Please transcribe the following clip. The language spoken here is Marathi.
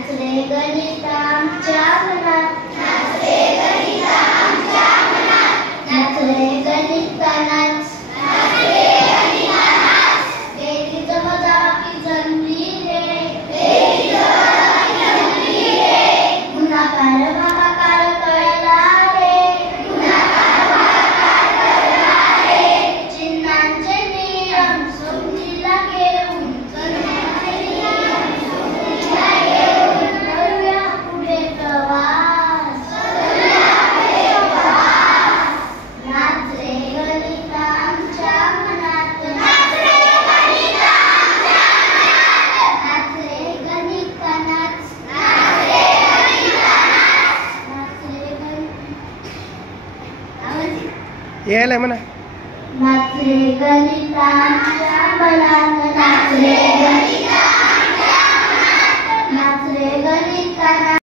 नाच रे गणिता आमच्या मनात, नाच रे गणिता आमच्या मनात, नाच रे गणिता नाच, नाच रे गणिता नाच. गेली जमदाकी जमली रे, गेली जमदाकी जमली रे. गुणाकार भागाकार कळला रे, गुणाकार भागाकार कळला रे. चिन्हांचे नियम समजीला घेऊन, चिन्हांचे नियम समजीला घेऊन करूया पुढे प्रवास, करूया पुढे प्रवास. नाच रे गणिता आमच्या मनात, नाच रे गणिता आमच्या मनात, नाच रे गणिता नाच, नाच रे गणिता नाच, नाच रे गणिता. यायला म्हणा. नाच रे गणिता आमच्या मनात, नाच रे